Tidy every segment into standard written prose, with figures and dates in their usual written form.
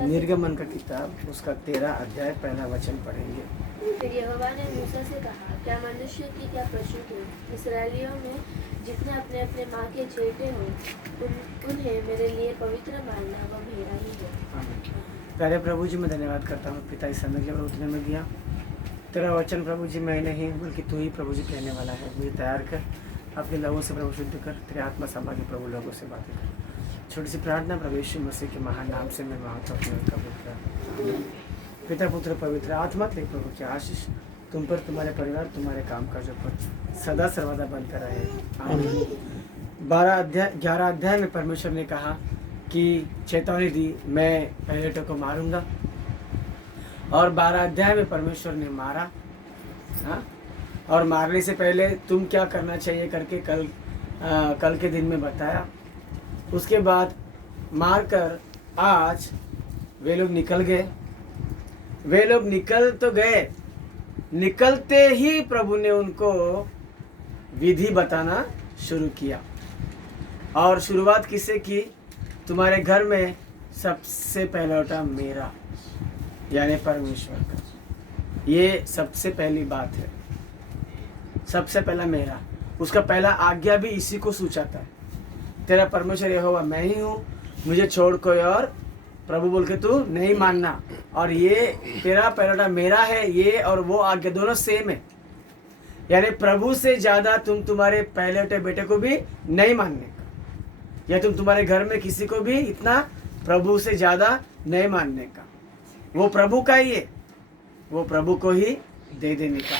निर्गमन का किताब उसका 13 अध्याय पहला वचन पढ़ेंगे। फिर यहोवा ने मूसा से कहा, क्या मनुष्य की क्या पशु की, इसराइलियों में जितने अपने अपने माँ के चेटे हों उन्हें मेरे लिए पवित्र मानना वह मेरा ही है। प्यारे प्रभु जी, मैं धन्यवाद करता हूँ पिता इस समय के उतने में दिया तेरा वचन। प्रभु जी मैं नहीं बल्कि तू ही प्रभु जी कहने वाला है। मुझे तैयार कर, अपने लोगों से प्रभु शुद्ध कर, तेरे आत्मा संभाल के प्रभु लोगों से बातें कर। छोटी सी प्रार्थना प्रभु यीशु मसीह के महान नाम से मैं मांगता हूँ, कबूल कर। पिता पुत्र पवित्र आत्मा तेरे प्रभु की आशीष तुम पर, तुम्हारे परिवार, तुम्हारे काम काजों पर सदा सर्वदा बनकर रहे। आमीन। 11 अध्याय में परमेश्वर ने कहा कि चेतावनी दी, मैं पहलेटों को मारूंगा। और 12 अध्याय में परमेश्वर ने मारा। हाँ, और मारने से पहले तुम क्या करना चाहिए करके कल के दिन में बताया। उसके बाद मारकर आज वे लोग निकल गए। वे लोग निकल तो गए, निकलते ही प्रभु ने उनको विधि बताना शुरू किया। और शुरुआत किससे की? तुम्हारे घर में सबसे पहला उठा मेरा, यानी परमेश्वर का। ये सबसे पहली बात है, सबसे पहला मेरा। उसका पहला आज्ञा भी इसी को सूचाता है, तेरा परमेश्वर यहोवा मैं ही हूँ, मुझे छोड़ कोई और प्रभु बोल के तू नहीं मानना। और ये तेरा पहला मेरा है, ये और वो आज्ञा दोनों सेम है। यानी प्रभु से ज़्यादा तुम तुम्हारे पहले बेटे को भी नहीं मानने का, या तुम तुम्हारे घर में किसी को भी इतना प्रभु से ज़्यादा नहीं मानने का। वो प्रभु का ही है, वो प्रभु को ही दे देने का।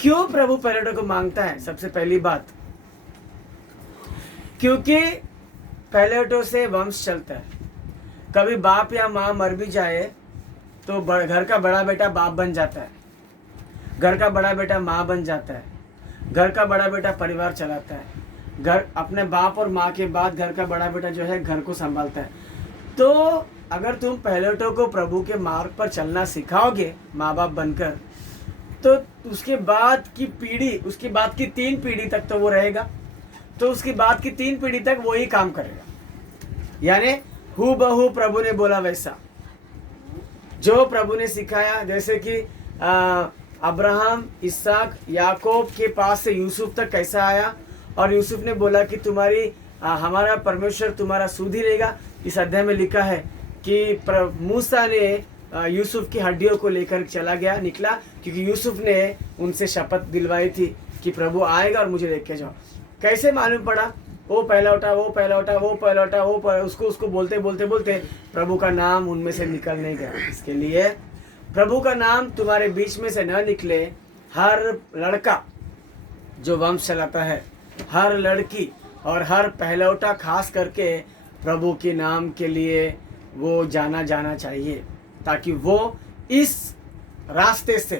क्यों प्रभु पहले को मांगता है? सबसे पहली बात, क्योंकि पहलेटों से वंश चलता है। कभी बाप या माँ मर भी जाए तो घर का बड़ा बेटा बाप बन जाता है, घर का बड़ा बेटा माँ बन जाता है, घर का बड़ा बेटा परिवार चलाता है, घर अपने बाप और माँ के बाद घर का बड़ा बेटा जो है घर को संभालता है। तो अगर तुम पहलेटों को प्रभु के मार्ग पर चलना सिखाओगे माँ बाप बनकर, तो उसके बाद की पीढ़ी, उसके बाद की 3 पीढ़ी तक तो वो रहेगा, तो उसकी बाद की 3 पीढ़ी तक वो ही काम करेगा। यानी हूबहू प्रभु ने बोला वैसा, जो प्रभु ने सिखाया। जैसे कि अब्राहम, इसहाक, याकूब के पास से यूसुफ तक कैसा आया, और यूसुफ ने बोला कि तुम्हारी हमारा परमेश्वर तुम्हारा सूद ही लेगा। इस अध्याय में लिखा है कि मूसा ने यूसुफ की हड्डियों को लेकर चला गया, निकला, क्योंकि यूसुफ ने उनसे शपथ दिलवाई थी कि प्रभु आएगा और मुझे लेके जाओ। कैसे मालूम पड़ा? वो पहला उठा, वो पहला उठा, वो पहला उठा, उसको बोलते बोलते बोलते प्रभु का नाम उनमें से निकल नहीं गया। इसके लिए प्रभु का नाम तुम्हारे बीच में से न निकले। हर लड़का जो वंश चलाता है, हर लड़की और हर पहलौटा खास करके प्रभु के नाम के लिए वो जाना चाहिए, ताकि वो इस रास्ते से,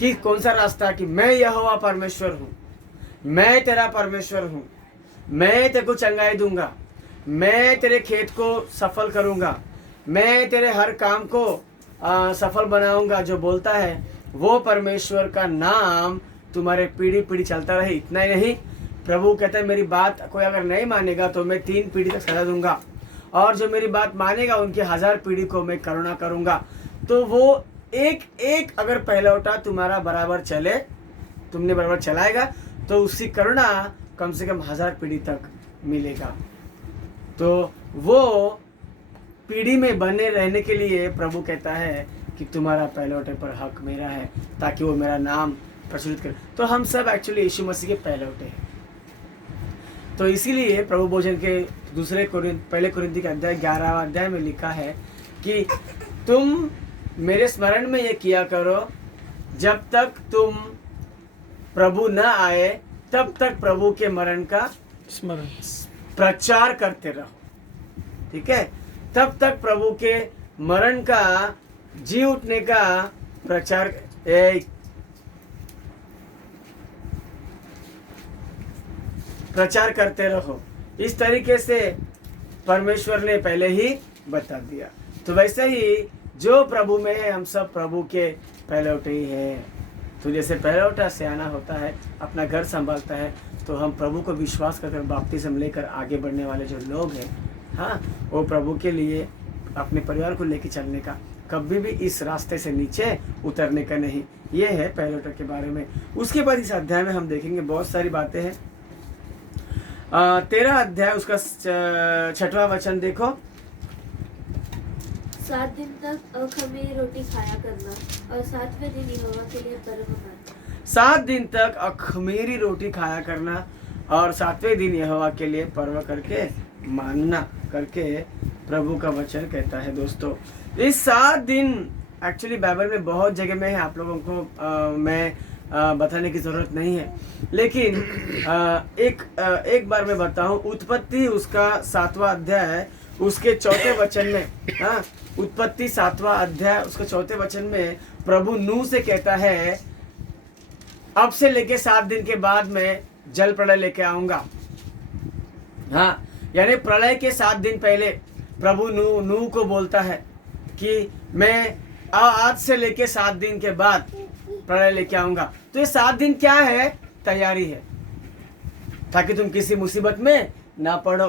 कि कौन सा रास्ता, कि मैं यहोवा परमेश्वर हूँ, मैं तेरा परमेश्वर हूँ, मैं तेरे को चंगाई दूंगा, मैं तेरे खेत को सफल करूँगा, मैं तेरे हर काम को सफल बनाऊंगा। जो बोलता है वो परमेश्वर का नाम तुम्हारे पीढ़ी पीढ़ी चलता रहे। इतना ही नहीं, प्रभु कहता है मेरी बात कोई अगर नहीं मानेगा तो मैं 3 पीढ़ी तक सजा दूंगा, और जो मेरी बात मानेगा उनकी 1000 पीढ़ी को मैं करुणा करूंगा। तो वो एक अगर पहलौटा तुम्हारा बराबर चले, तुमने बराबर चलाएगा, तो उसकी करुणा कम से कम 1000 पीढ़ी तक मिलेगा। तो वो पीढ़ी में बने रहने के लिए प्रभु कहता है कि तुम्हारा पहलौटे पर हक मेरा है, ताकि वो मेरा नाम प्रचलित करे। तो हम सब एक्चुअली यीशु मसीह के पहलौटे हैं। तो इसीलिए प्रभु भोजन के पहले कुरिन्थी के अध्याय 11 अध्याय में लिखा है कि तुम मेरे स्मरण में ये किया करो, जब तक तुम प्रभु न आए तब तक प्रभु के मरण का स्मरण प्रचार करते रहो। ठीक है? तब तक प्रभु के मरण का, जी उठने का प्रचार करते रहो। इस तरीके से परमेश्वर ने पहले ही बता दिया। तो वैसे ही जो प्रभु में है, हम सब प्रभु के पहलौटे ही हैं। तो जैसे पहलौटा सियाना होता है, अपना घर संभालता है, तो हम प्रभु को विश्वास कर बपतिस्म लेकर आगे बढ़ने वाले जो लोग हैं, हाँ, वो प्रभु के लिए अपने परिवार को लेके चलने का, कभी भी इस रास्ते से नीचे उतरने का नहीं। ये है पहले उतर के बारे में। उसके बाद इस अध्याय में हम देखेंगे बहुत सारी बातें हैं। 13 अध्याय उसका 6वां वचन देखो। 7 दिन तक अखमीरी रोटी खाया करना और 7वें दिन यहोवा के लिए पर्व मानना। 7 दिन तक अखमीरी रोटी खाया करना और 7वें दिन यहोवा के लिए पर्व करके मानना करके प्रभु का वचन कहता है। दोस्तों इस 7 दिन एक्चुअली बाइबल में बहुत जगह में है, आप लोगों को मैं बताने की ज़रूरत नहीं है, लेकिन एक बार मैं बताऊं। उत्पत्ति उसका 7वां अध्याय उसके 4थे वचन में, उत्पत्ति 7वां अध्याय उसके 4थे वचन में प्रभु नूह से कहता है, अब से लेके 7 दिन के बाद मैं जल प्रलय लेके आऊंगा। हाँ, यानी प्रलय के 7 दिन पहले प्रभु नूह को बोलता है कि मैं आज से लेके 7 दिन के बाद प्रलय लेके आऊंगा। तो ये 7 दिन क्या है? तैयारी है, ताकि तुम किसी मुसीबत में ना पड़ो।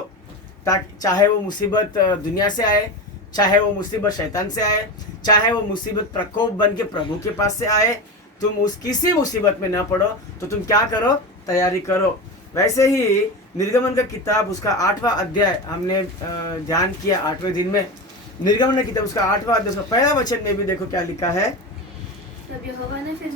ताकि चाहे वो मुसीबत दुनिया से आए, चाहे वो मुसीबत शैतान से आए, चाहे वो मुसीबत प्रकोप बन के प्रभु के पास से आए, तुम उस किसी मुसीबत में ना पड़ो। तो तुम क्या करो? तैयारी करो। वैसे ही निर्गमन का किताब उसका 8वां अध्याय हमने ध्यान किया 8वें दिन में। निर्गमन का किताब उसका 8वां अध्याय उसका पहला वचन में भी देखो क्या लिखा है। तब यहोवा ने फिर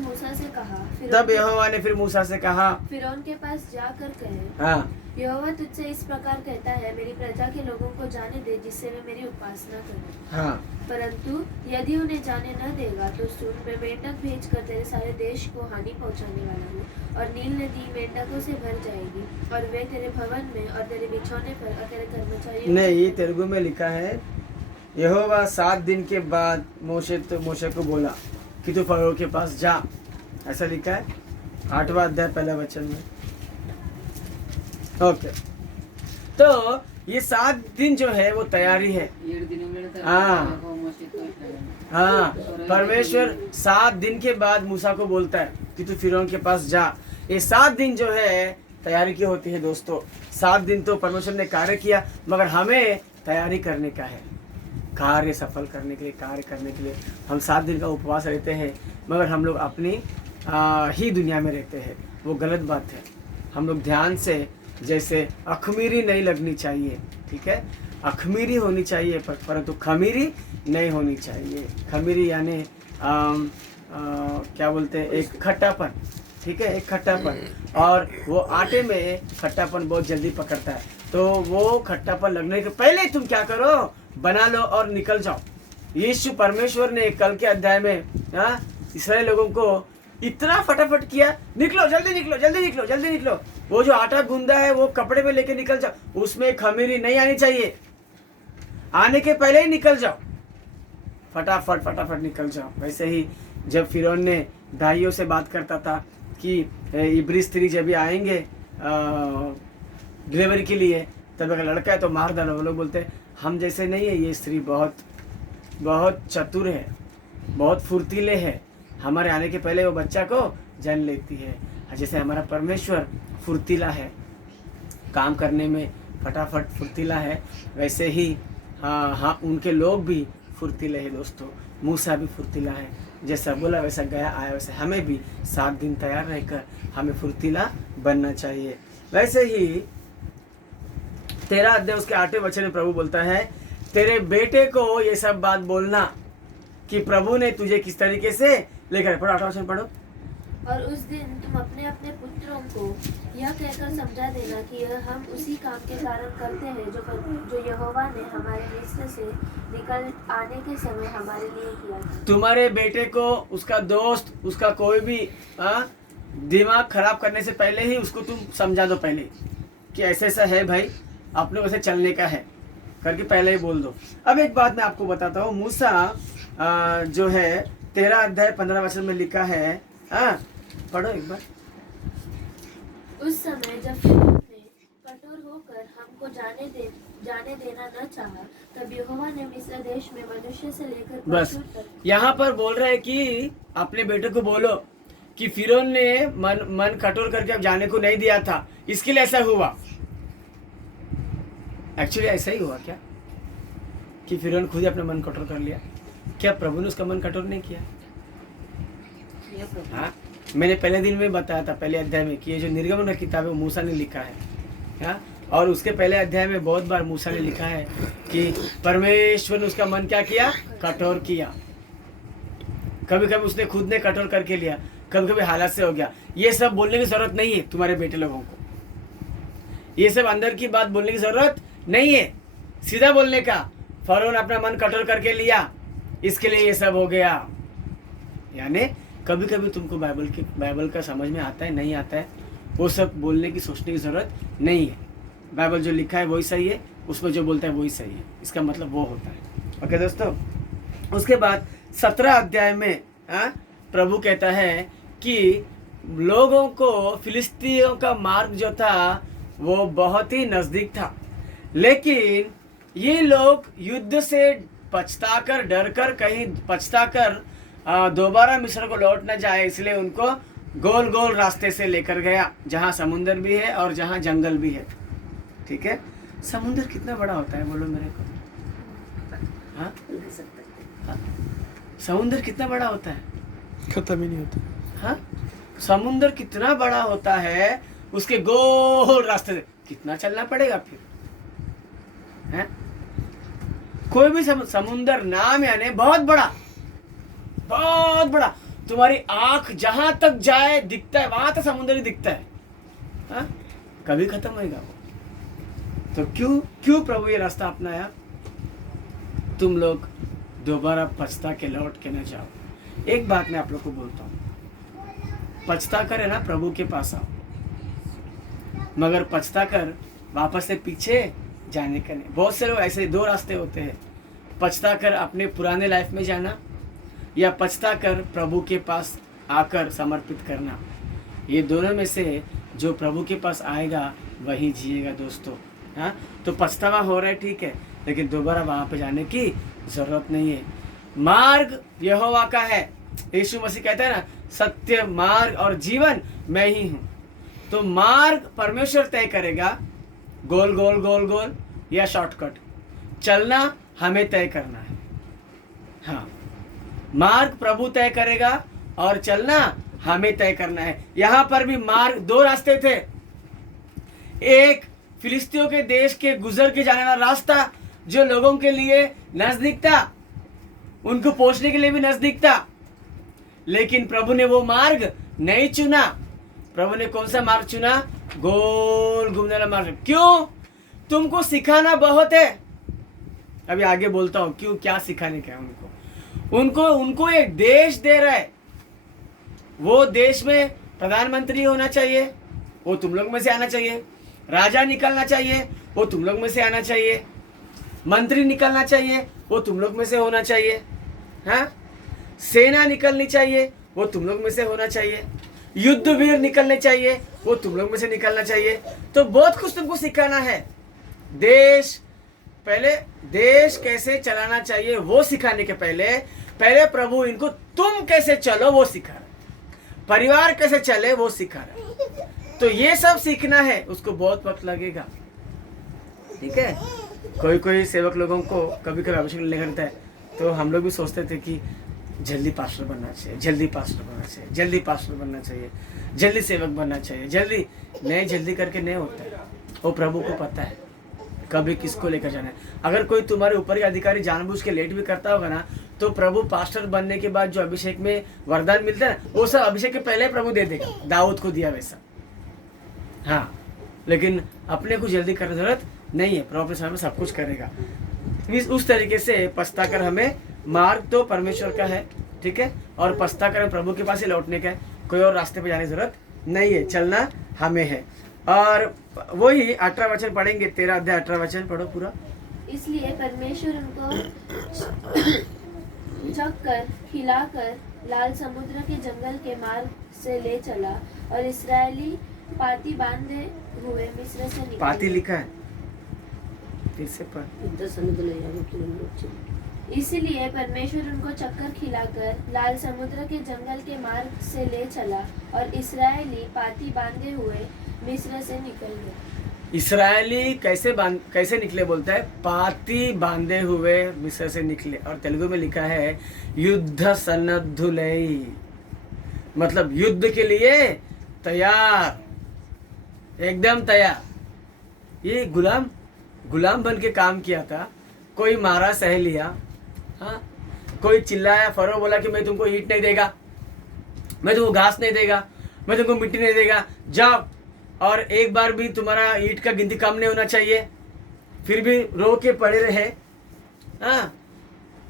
मूसा से कहा, फिरौन के पास जाकर कहे, हाँ, यहोवा तुझसे इस प्रकार कहता है, मेरी प्रजा के लोगों को जाने दे, जिससे वे मेरी उपासना करें। हाँ, परंतु यदि उन्हें जाने न देगा तो सुन, मैं मेंढक भेजकर तेरे सारे देश को हानि पहुंचाने वाला हूँ, और नील नदी मेंढकों से भर जाएगी, और वे तेरे भवन में और तेरे बिछौने पर और तेरे कर्मचारियों नहीं, ये तेलुगु में लिखा है, यहोवा 7 दिन के बाद मोशे को बोला कि तू फरो के पास जा, ऐसा लिखा है 8वां अध्याय पहला वचन में। ओके, तो ये 7 दिन जो है वो तैयारी है। हाँ, हाँ, परमेश्वर 7 दिन के बाद मूसा को बोलता है कि तू फिरौन के पास जा। ये 7 दिन जो है तैयारी की होती है। दोस्तों 7 दिन तो परमेश्वर ने कार्य किया, मगर हमें तैयारी करने का है। कार्य सफल करने के लिए, कार्य करने के लिए हम 7 दिन का उपवास रहते हैं, मगर हम लोग अपनी ही दुनिया में रहते हैं। वो गलत बात है। हम लोग ध्यान से, जैसे अखमीरी नहीं लगनी चाहिए, ठीक है, अखमीरी होनी चाहिए परंतु खमीरी नहीं होनी चाहिए। खमीरी यानी क्या बोलते हैं, एक खट्टापन, ठीक है, एक खट्टापन, और वो आटे में खट्टापन बहुत जल्दी पकड़ता है। तो वो खट्टापन लगने के पहले तुम क्या करो? बना लो और निकल जाओ। यीशु परमेश्वर ने कल के अध्याय में इस्राएल लोगों को इतना फटाफट किया, निकलो, जल्दी निकलो, जल्दी निकलो, जल्दी निकलो। वो जो आटा गूंदा है वो कपड़े में लेके निकल जाओ, उसमें खमीरी नहीं आनी चाहिए, आने के पहले ही निकल जाओ, फटाफट फटाफट निकल जाओ। वैसे ही जब फिरौन ने भाइयों से बात करता था कि इब्री स्त्री जब भी आएंगे डिलीवरी के लिए, तब अगर लड़का है तो मार डालो। वो लोग बोलते हैं हम जैसे नहीं है, ये स्त्री बहुत बहुत चतुर है, बहुत फुर्तीले है, हमारे आने के पहले वो बच्चा को जान लेती है। जैसे हमारा परमेश्वर फुर्तीला है, काम करने में फटाफट फुर्तीला है, वैसे ही हाँ उनके लोग भी फुर्तीले हैं। दोस्तों मूसा भी फुर्तीला है, जैसा बोला वैसा गया आया, वैसे हमें भी 7 दिन तैयार रहकर हमें फुर्तीला बनना चाहिए। वैसे ही 13 अध्याय उसके 8वें वचन में प्रभु बोलता है, तेरे बेटे को ये सब बात बोलना कि प्रभु ने तुझे किस तरीके से लेकर। पढ़ो 8वां वचन पढ़ो। और उस दिन तुम अपने अपने पुत्रों को यह कहकर समझा देना कि यह हम उसी काम के कारण करते हैं जो यहोवा ने हमारे मिस्र से निकल आने के समय हमारे लिए किया था। तुम्हारे बेटे को, उसका दोस्त, उसका कोई भी दिमाग खराब करने से पहले ही उसको तुम समझा दो पहले कि ऐसा ऐसा है भाई, अपने वैसे चलने का है करके पहले ही बोल दो। अब एक बात मैं आपको बताता हूँ, मूसा जो है 13 अध्याय 15 वचन में लिखा है, पढ़ो एक बार। उस समय जब फिरौन ने कठोर होकर हमको जाने देना न चाहा, तब यहोवा ने मिस्र देश में मनुष्य से लेकर बस यहाँ पर बोल रहे हैं कि अपने बेटे को बोलो कि फिरौन ने मन कठोर करके अब जाने को नहीं दिया था, इसके लिए ऐसा हुआ। एक्चुअली ऐसा ही हुआ क्या कि फिरौन खुद ही अपना मन कठोर कर लिया? क्या प्रभु ने उसका मन कठोर नहीं किया? हाँ, मैंने पहले दिन में बताया था, पहले अध्याय में, कि ये जो निर्गमन का किताब है वो मूसा ने लिखा है। हाँ, और उसके पहले अध्याय में बहुत बार मूसा ने लिखा है कि परमेश्वर ने उसका मन क्या किया? कठोर किया। कभी कभी उसने खुद ने कठोर करके लिया, कभी कभी हालात से हो गया। ये सब बोलने की जरूरत नहीं है तुम्हारे बेटे लोगों को, ये सब अंदर की बात बोलने की जरूरत नहीं है। सीधा बोलने का, फरोन अपना मन कठोर करके लिया, इसके लिए ये सब हो गया। यानी कभी कभी तुमको बाइबल का समझ में आता है, नहीं आता है, वो सब बोलने की, सोचने की जरूरत नहीं है। बाइबल जो लिखा है वही सही है, उसमें जो बोलता है वही सही है, इसका मतलब वो होता है। ओके दोस्तों, उसके बाद 17 अध्याय में प्रभु कहता है कि लोगों को, फिलिस्तीनियों का मार्ग जो था वो बहुत ही नज़दीक था, लेकिन ये लोग युद्ध से पछताकर, डरकर, कहीं पछताकर दोबारा मिस्र को लौट न जाए, इसलिए उनको गोल गोल रास्ते से लेकर गया, जहाँ समुंदर भी है और जहाँ जंगल भी है। ठीक है, समुंदर कितना बड़ा होता है बोलो मेरे को? हाँ, समुंदर कितना बड़ा होता है? खत्म ही नहीं होता। हाँ, समुंदर कितना बड़ा होता है, उसके गोल रास्ते से कितना चलना पड़ेगा फिर? है कोई भी समुंदर नाम, यानी बहुत बड़ा, बहुत बड़ा। तुम्हारी आंख जहां तक जाए दिखता है, वहां तक समुंदर ही दिखता है। हाँ, कभी खत्म होएगा वो। तो क्यों प्रभु ये रास्ता अपनाया? तुम लोग दोबारा पछता के लौट के न जाओ। एक बात मैं आप लोग को बोलता हूँ, पछता कर है ना प्रभु के पास आओ, मगर पछता कर वापस से पीछे जाने का नहीं। बहुत से लोग ऐसे दो रास्ते होते हैं, पछता कर अपने पुराने लाइफ में जाना, या पछता कर प्रभु के पास आकर समर्पित करना। ये दोनों में से जो प्रभु के पास आएगा वही जिएगा दोस्तों। हाँ, तो पछतावा हो रहा है ठीक है, लेकिन दोबारा वहाँ पे जाने की ज़रूरत नहीं है। मार्ग यहोवा का है। यीशु मसीह कहता है ना, सत्य, मार्ग और जीवन मैं ही हूँ। तो मार्ग परमेश्वर तय करेगा, गोल गोल गोल गोल या शॉर्टकट, चलना हमें तय करना है। हाँ, मार्ग प्रभु तय करेगा और चलना हमें तय करना है। यहाँ पर भी मार्ग, दो रास्ते थे। एक फिलिस्तियों के देश के गुजर के जाने वाला रास्ता, जो लोगों के लिए नजदीक था, उनको पहुंचने के लिए भी नजदीक था, लेकिन प्रभु ने वो मार्ग नहीं चुना। प्रभु ने कौन सा मार्ग चुना? गोल घूमने वाला मार्ग। क्यों? तुमको सिखाना बहुत है। अभी आगे बोलता हूं क्यों, क्या सिखाने का है उनको एक देश दे रहा है। वो देश में प्रधानमंत्री होना चाहिए, वो तुम लोग में से आना चाहिए। राजा निकलना चाहिए, वो तुम लोग में से आना चाहिए। मंत्री निकलना चाहिए, वो तुम लोग में से होना चाहिए। हाँ, सेना निकलनी चाहिए, वो तुम लोग में से होना चाहिए। युद्धवीर निकलने चाहिए, वो तुम लोग में से निकलना चाहिए। तो बहुत कुछ तुमको सिखाना है। देश, पहले देश कैसे चलाना चाहिए वो सिखाने के पहले प्रभु इनको तुम कैसे चलो वो सिखा रहा है, परिवार कैसे चले वो सिखा रहा है। तो ये सब सीखना है, उसको बहुत वक्त लगेगा। ठीक है, कोई सेवक लोगों को कभी कभी अभिषेक लेने करता है, तो हम लोग भी सोचते थे कि जल्दी पास्टर बनना चाहिए, जल्दी पास्टर बनना चाहिए, जल्दी पास्टर बनना चाहिए, जल्दी सेवक बनना चाहिए। जल्दी करके नहीं होता है। वो प्रभु को पता है कभी किसको लेकर जाना है। अगर कोई तुम्हारे ऊपर के अधिकारी जानबूझ के लेट भी करता होगा ना, तो प्रभु पास्टर बनने के बाद जो अभिषेक में वरदान मिलता है ना, वो सब अभिषेक के पहले प्रभु दे देगा, दाऊद को दिया वैसा। हाँ, लेकिन अपने को जल्दी करने की जरूरत नहीं है, प्रभु अपने समय में सब कुछ करेगा। उस तरीके से पछता कर हमें, मार्ग तो परमेश्वर का है, ठीक है, और पछता कर प्रभु के पास ही लौटने का है, कोई और रास्ते पे जाने की जरूरत नहीं है, चलना हमें है। और वही 18 वचन पढ़ेंगे, 13 अध्याय 18 वचन पढ़ो पूरा। इसलिए परमेश्वर उनको चक्कर खिलाकर लाल समुद्र के जंगल के मार्ग से ले चला और इस्राएली पाती बांधे हुए मिस्र से निकले। पाती लिखा है, फिर से पढ़। इसलिए परमेश्वर उनको चक्कर खिलाकर लाल समुद्र के जंगल के मार्ग से ले चला और इस्राएली पाती बांधे हुए मिस्र से निकल गए। इसराइली कैसे निकले बोलता है, पाती बांधे हुए मिस्र से निकले। और तेलुगु में लिखा है युद्ध सन्नद्धुलई, मतलब युद्ध के लिए तैयार, एकदम तैयार। ये गुलाम बन के काम किया था। कोई मारा सह लिया, हाँ, कोई चिल्लाया, फरो बोला कि मैं तुमको ईंट नहीं देगा, मैं तुमको घास नहीं देगा, मैं तुमको मिट्टी नहीं देगा, जाओ। और एक बार भी तुम्हारा ईंट का गिनती कम नहीं होना चाहिए, फिर भी रो के पड़े रहे, हाँ,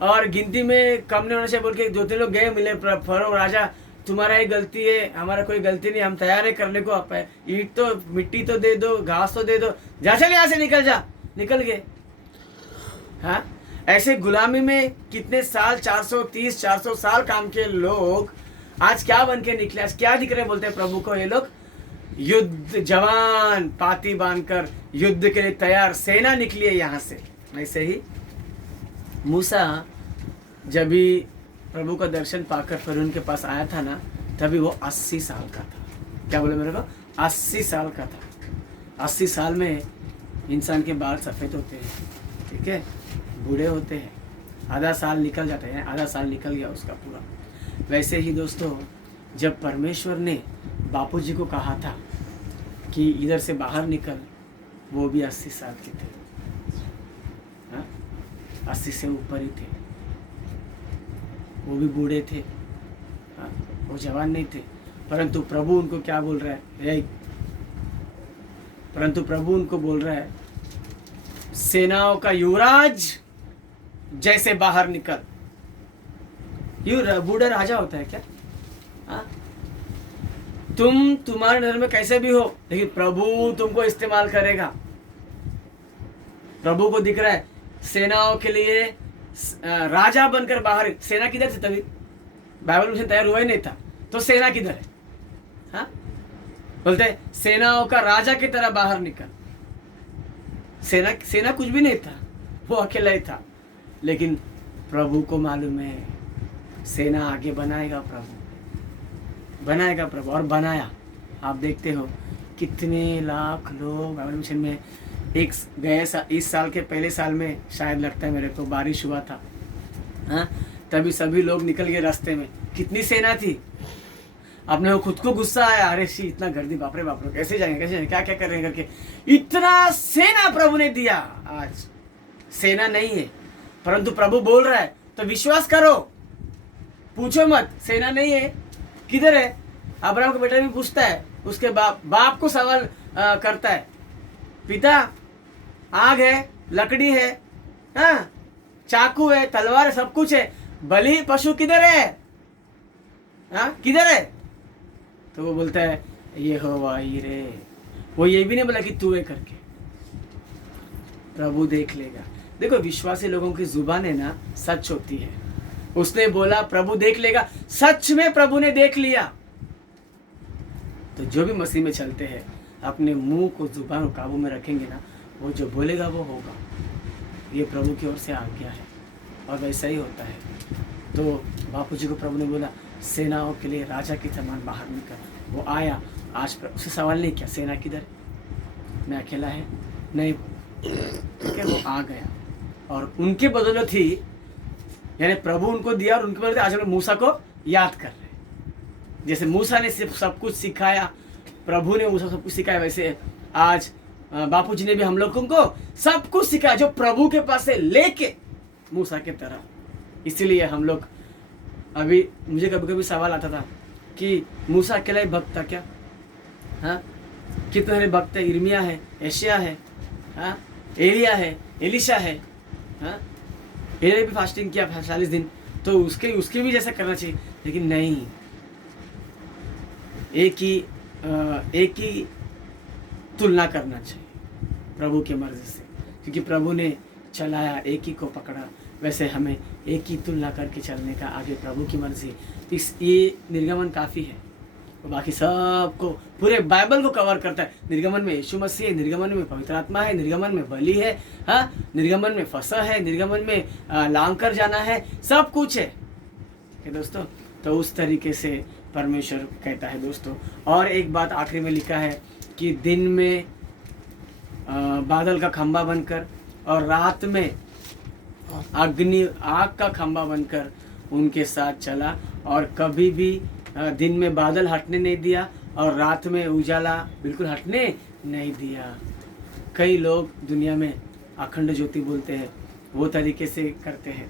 और गिनती में कम नहीं होना चाहिए बोल के 2-3 लोग गए, मिले, फरो राजा तुम्हारा ही गलती है, हमारा कोई गलती नहीं, हम तैयार है करने को, आप ईंट तो मिट्टी तो दे दो, घास तो दे दो, जा चल यहाँ से निकल जा, निकल गए। हाँ, ऐसे गुलामी में कितने साल, 430-400 साल काम के लोग आज क्या बन के निकले, आज क्या दिख रहे बोलते हैं प्रभु को ये लोग, युद्ध जवान पाती बांधकर युद्ध के लिए तैयार सेना निकली है यहाँ से। ऐसे ही मूसा जब भी प्रभु का दर्शन पाकर फिर उनके पास आया था ना, तभी वो 80 साल का था। क्या बोले मेरे को, 80 साल का था। 80 साल में इंसान के बाल सफ़ेद होते हैं, ठीक है, बूढ़े होते हैं, आधा साल निकल जाता है, आधा साल निकल गया उसका पूरा। वैसे ही दोस्तों, जब परमेश्वर ने बापूजी को कहा था कि इधर से बाहर निकल, वो भी 80 साल के थे, हाँ, 80 से ऊपर ही थे, वो भी बूढ़े थे, हाँ, वो जवान नहीं थे। परंतु प्रभु उनको क्या बोल रहा है, परंतु प्रभु उनको बोल रहा है, सेनाओं का युवराज जैसे बाहर निकल। बूढ़ा राजा होता है क्या, हाँ? तुम्हारे नजर में कैसे भी हो, लेकिन प्रभु तुमको इस्तेमाल करेगा। प्रभु को दिख रहा है सेनाओं के लिए राजा बनकर बाहर। सेना किधर से, तभी बाइबल में तैयार हुआ ही नहीं था, तो सेना किधर है, हाँ? बोलते सेनाओं का राजा की तरह बाहर निकल। सेना कुछ भी नहीं था, वो अकेला ही था, लेकिन प्रभु को मालूम है सेना आगे बनाएगा प्रभु, और बनाया। आप देखते हो कितने लाख लोग बाइबल मिशन में इस साल के पहले साल में, शायद लगता है मेरे को, बारिश हुआ था, हाँ, तभी सभी लोग निकल गए रास्ते में। कितनी सेना थी, अपने को खुद को गुस्सा आया, अरे शी इतना गर्दी, बाप रे कैसे जाएंगे, क्या क्या कर रहे हैं करके। इतना सेना प्रभु ने दिया। आज सेना नहीं है, परंतु प्रभु बोल रहा है तो विश्वास करो, पूछो मत, सेना नहीं है किधर है। अब्राहम का बेटा भी पूछता है, उसके बाप को सवाल करता है, पिता आग है, लकड़ी है, हाँ, चाकू है, तलवार है, सब कुछ है, बलि पशु किधर है, हाँ, किधर है। तो वो बोलता है यहोवा यीरे। वो ये भी नहीं बोला कि तू है करके, प्रभु देख लेगा। देखो, विश्वासी लोगों की जुबान है ना, सच होती है। उसने बोला प्रभु देख लेगा, सच में प्रभु ने देख लिया। तो जो भी मसीह में चलते हैं, अपने मुंह को, जुबान को काबू में रखेंगे ना, वो जो बोलेगा वो होगा। ये प्रभु की ओर से आज्ञा है, और वैसा ही होता है। तो बापू जी को प्रभु ने बोला सेनाओं के लिए राजा के समान बाहर निकल। वो आया, आज उससे सवाल नहीं किया सेना किधर, मैं अकेला है, नहीं, ठीक है, वो आ गया। और उनके बदौलत ही, यानी प्रभु उनको दिया, और उनके बदौलत आज हम मूसा को याद कर रहे हैं। जैसे मूसा ने सिर्फ सब कुछ सिखाया, प्रभु ने मूसा सब कुछ सिखाया, वैसे आज बापू जी ने भी हम लोगों को सब कुछ सिखाया, जो प्रभु के पास से लेके मूसा के तरह। इसीलिए हम लोग, अभी मुझे कभी कभी सवाल आता था कि मूसा अकेला ही भक्त था क्या, हाँ, कितने सारे भक्त है, इर्मिया है, एशिया है, हाँ, एलिया है, एलिशा है, हाँ, एलिया भी फास्टिंग किया 40 दिन, तो उसके भी जैसा करना चाहिए। लेकिन नहीं, एक ही तुलना करना चाहिए प्रभु के मर्जी से, क्योंकि प्रभु ने चलाया, एक ही को पकड़ा, वैसे हमें एक ही तुलना करके चलने का, आगे प्रभु की मर्जी। ये निर्गमन काफ़ी है, और बाकी सबको, पूरे बाइबल को कवर करता है। निर्गमन में यीशु मसीह है, निर्गमन में पवित्र आत्मा है, निर्गमन में बलि है, हाँ, निर्गमन में फसा है, निर्गमन में लांग कर जाना है, सब कुछ है दोस्तों। तो उस तरीके से परमेश्वर कहता है दोस्तों। और एक बात आखिरी में लिखा है कि दिन में बादल का खंबा बनकर और रात में आग का खंबा बनकर उनके साथ चला और कभी भी दिन में बादल हटने नहीं दिया और रात में उजाला बिल्कुल हटने नहीं दिया। कई लोग दुनिया में अखंड ज्योति बोलते हैं, वो तरीके से करते हैं,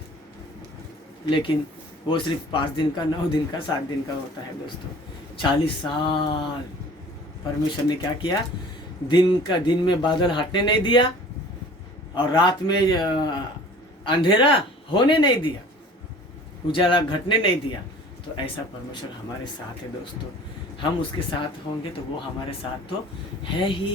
लेकिन वो सिर्फ 5 दिन का, 9 दिन का, 7 दिन का होता है दोस्तों। 40 साल परमेश्वर ने क्या किया? दिन में बादल हटने नहीं दिया और रात में अंधेरा होने नहीं दिया, उजाला घटने नहीं दिया। तो ऐसा परमेश्वर हमारे साथ है दोस्तों। हम उसके साथ होंगे तो वो हमारे साथ तो है ही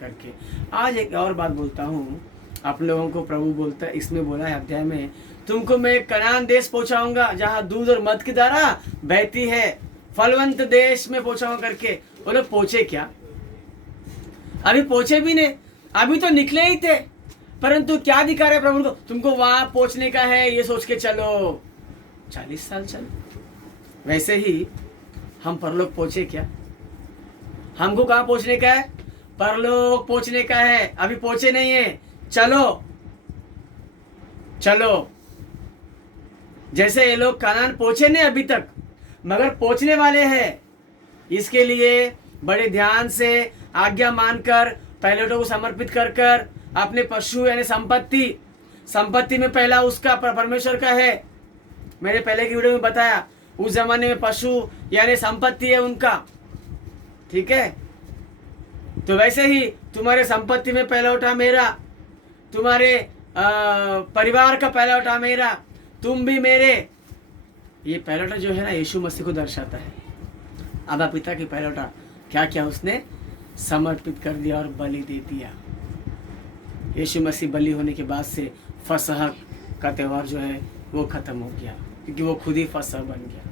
करके। आज एक और बात बोलता हूँ आप लोगों को। प्रभु बोलता है, इसमें बोला है अध्याय में, तुमको मैं कनान देश पहुंचाऊंगा जहाँ दूध और मध की धारा बहती है, फलवंत देश में पहुंचाऊंगा करके। वो लोग पहुंचे क्या? अभी पहुंचे भी नहीं, अभी तो निकले ही थे, परंतु क्या दिखा रहे प्रभु को? तुमको वहां पहुंचने का है, ये सोच के चलो। 40 साल चलो। वैसे ही हम परलोक पहुंचे क्या? हमको कहाँ पहुंचने का है? परलोक पहुंचने का है। अभी पहुंचे नहीं है, चलो चलो। जैसे ये लोग कनान पहुंचे नहीं अभी तक, मगर पहुंचने वाले हैं। इसके लिए बड़े ध्यान से आज्ञा मानकर, पहलोटों को समर्पित कर कर, अपने पशु यानी संपत्ति में पहला उसका परमेश्वर का है। मैंने पहले की वीडियो में बताया, उस जमाने में पशु यानी संपत्ति है उनका, ठीक है। तो वैसे ही तुम्हारे संपत्ति में पहला उठा मेरा, तुम्हारे परिवार का पहला उठा मेरा, तुम भी मेरे। ये पहलौठा जो है ना, यीशु मसीह को दर्शाता है। अबा पिता की पहलौठा क्या क्या उसने समर्पित कर दिया और बलि दे दिया। यीशु मसीह बलि होने के बाद से फसह का त्यौहार जो है वो खत्म हो गया, क्योंकि वो खुद ही फसह बन गया।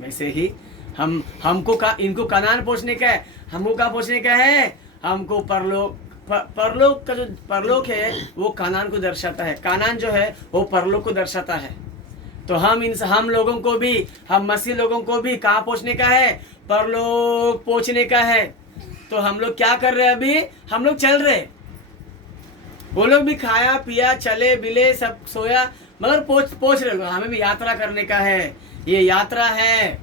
वैसे ही इनको कनान पहुंचने का है। हमको कहाँ पहुंचने का है? हमको परलोक का जो परलोक है वो कानान को दर्शाता है। कानान जो है वो परलोक को दर्शाता है। तो हम लोगों को भी, हम मसीह लोगों को भी कहाँ पहुंचने का है? परलोक पहुंचने का है। तो हम लोग क्या कर रहे हैं? अभी हम लोग चल रहे। वो लोग भी खाया पिया, चले बिले, सब सोया, मगर पहुंच रहे। हमें भी यात्रा करने का है, ये यात्रा है,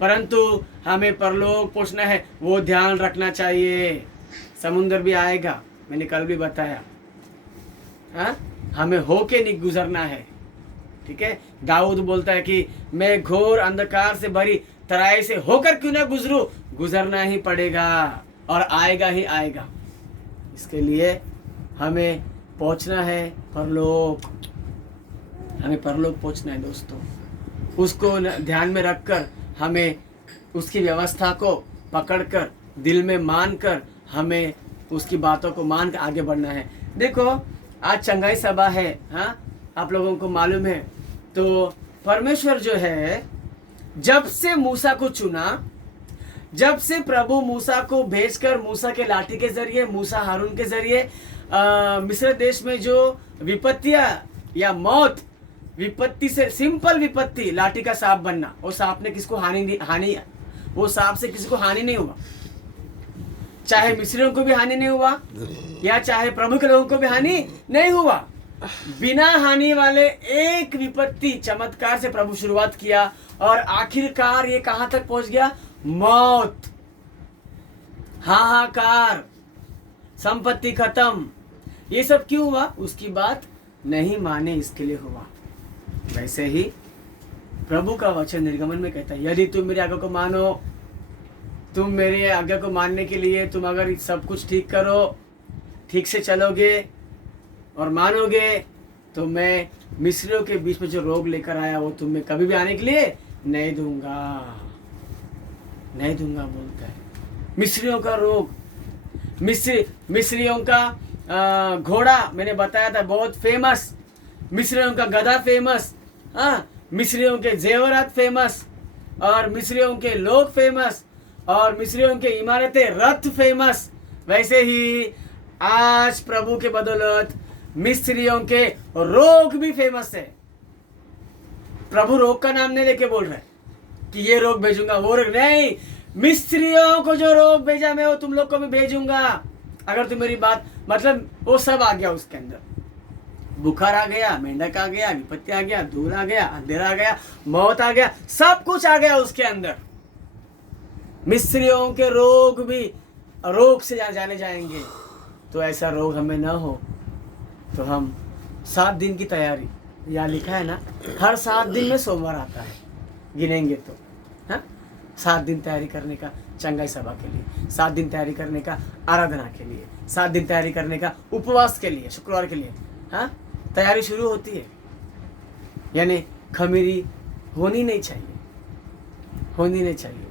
परंतु हमें परलोक पहुंचना है, वो ध्यान रखना चाहिए। समुद्र भी आएगा, मैंने कल भी बताया, हाँ, हमें होके नहीं गुजरना है, ठीक है। दाऊद बोलता है कि मैं घोर अंधकार से भरी तराई से होकर क्यों ना गुजरूं, गुजरना ही पड़ेगा और आएगा ही आएगा। इसके लिए हमें पहुंचना है परलोक, हमें परलोक पहुंचना है दोस्तों। उसको ध्यान में रखकर हमें उसकी व्यवस्था को पकड़कर, दिल में मानकर, हमें उसकी बातों को मान कर आगे बढ़ना है। देखो आज चंगाई सभा है, हाँ, आप लोगों को मालूम है। तो परमेश्वर जो है, जब से मूसा को चुना, जब से प्रभु मूसा को भेजकर मूसा के लाठी के जरिए, मूसा हारून के जरिए मिस्र देश में जो विपत्तियां या मौत, विपत्ति से सिंपल विपत्ति, लाठी का सांप बनना, वो सांप ने किसको हानि वो सांप से किसी को हानि नहीं हुआ। चाहे मिस्रियों को भी हानि नहीं हुआ या चाहे प्रभु के लोगों को भी हानि नहीं हुआ। बिना हानि वाले एक विपत्ति चमत्कार से प्रभु शुरुआत किया और आखिरकार ये कहां तक पहुंच गया? मौत, हाहाकार, संपत्ति खत्म। ये सब क्यों हुआ? उसकी बात नहीं माने इसके लिए हुआ। वैसे ही प्रभु का वचन निर्गमन में कहता है, यदि तुम मेरी आज्ञा को मानो, तुम मेरे आज्ञा को मानने के लिए तुम अगर सब कुछ ठीक करो, ठीक से चलोगे और मानोगे, तो मैं मिस्रियों के बीच में जो रोग लेकर आया वो तुम्हें कभी भी आने के लिए नहीं दूंगा, नहीं दूंगा बोलता है। मिस्रियों का रोग, मिस्रियों का घोड़ा मैंने बताया था बहुत फेमस, मिस्रियों का गधा फेमस, हाँ, मिस्रियों के जेवरात फेमस, और मिस्रियों के लोग फेमस, और मिस्रियों के इमारतें, रथ फेमस। वैसे ही आज प्रभु के बदौलत मिस्रियों के रोग भी फेमस है। प्रभु रोग का नाम नहीं लेके बोल रहे कि ये रोग भेजूंगा, वो रोग नहीं। मिस्रियों को जो रोग भेजा मैं वो तुम लोग को भी भेजूंगा। अगर तू मेरी बात, मतलब वो सब आ गया उसके अंदर। बुखार आ गया, मेंढक आ गया, विपत्ति आ गया, धूल आ गया, अंधेरा आ गया, मौत आ गया, सब कुछ आ गया उसके अंदर। मिस्रियों के रोग भी रोग से जाने जाएंगे। तो ऐसा रोग हमें ना हो, तो हम 7 दिन की तैयारी, यहाँ लिखा है ना, हर 7 दिन में सोमवार आता है, गिनेंगे तो, हाँ, 7 दिन तैयारी करने का चंगाई सभा के लिए, 7 दिन तैयारी करने का आराधना के लिए, 7 दिन तैयारी करने का उपवास के लिए, शुक्रवार के लिए, हाँ, तैयारी शुरू होती है। यानी खमीरी होनी नहीं चाहिए।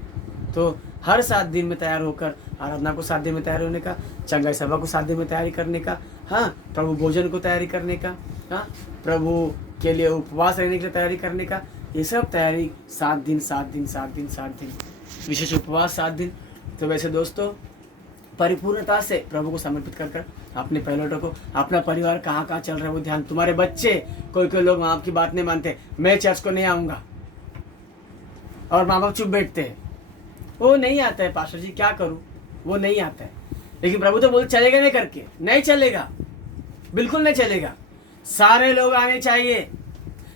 तो हर 7 दिन में तैयार होकर, आराधना को 7 दिन में तैयार होने का, चंगाई सभा को 7 दिन में तैयारी करने का, हाँ, प्रभु भोजन को तैयारी करने का, हाँ, प्रभु के लिए उपवास रहने के लिए तैयारी करने का, ये सब तैयारी 7 दिन, विशेष उपवास 7 दिन। तो वैसे दोस्तों, परिपूर्णता से प्रभु को समर्पित कर अपने पहलौठों को, अपना परिवार कहाँ कहाँ चल रहा है वो ध्यान, तुम्हारे बच्चे, कोई लोग माँ बाप की बात नहीं मानते, मैं चर्च को नहीं आऊँगा, और माँ बाप चुप बैठते हैं, वो नहीं आता है पास्टर जी क्या करूँ, वो नहीं आता है। लेकिन प्रभु तो बोल चलेगा नहीं करके, नहीं चलेगा, बिल्कुल नहीं चलेगा। सारे लोग आने चाहिए,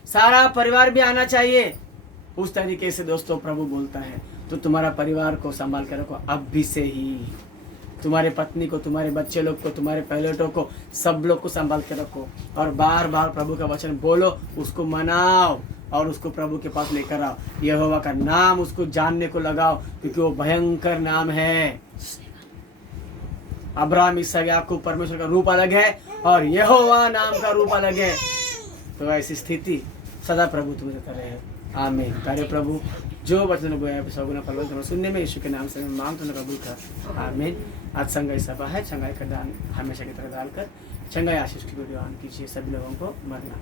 सारा परिवार भी आना चाहिए। उस तरीके से दोस्तों प्रभु बोलता है। तो तुम्हारा परिवार को संभाल कर रखो अब भी से ही, तुम्हारे पत्नी को, तुम्हारे बच्चे लोग को, तुम्हारे पहलौठों को, सब लोग को संभाल के रखो, और बार बार प्रभु का वचन बोलो, उसको मनाओ और उसको प्रभु के पास लेकर आओ। यहोवा का नाम उसको जानने को लगाओ, क्योंकि वो भयंकर नाम है। अब्राहम, इसहाक, याकूब, परमेश्वर का रूप अलग है और यहोवा नाम का रूप अलग है। तो ऐसी स्थिति सदा प्रभु तुम्हें देता रहे। आमीन। प्यारे प्रभु, जो वचन बोया सगुना फल सुनने में यीशु के नाम से मैं मांगता हूँ, कबूल कर। आमीन। आज संगाई सभा है, संगाई का दान हमेशा की तरह डालकर संगाई आशीष की वीडियो ऑन कीजिए, सभी लोगों को मरना।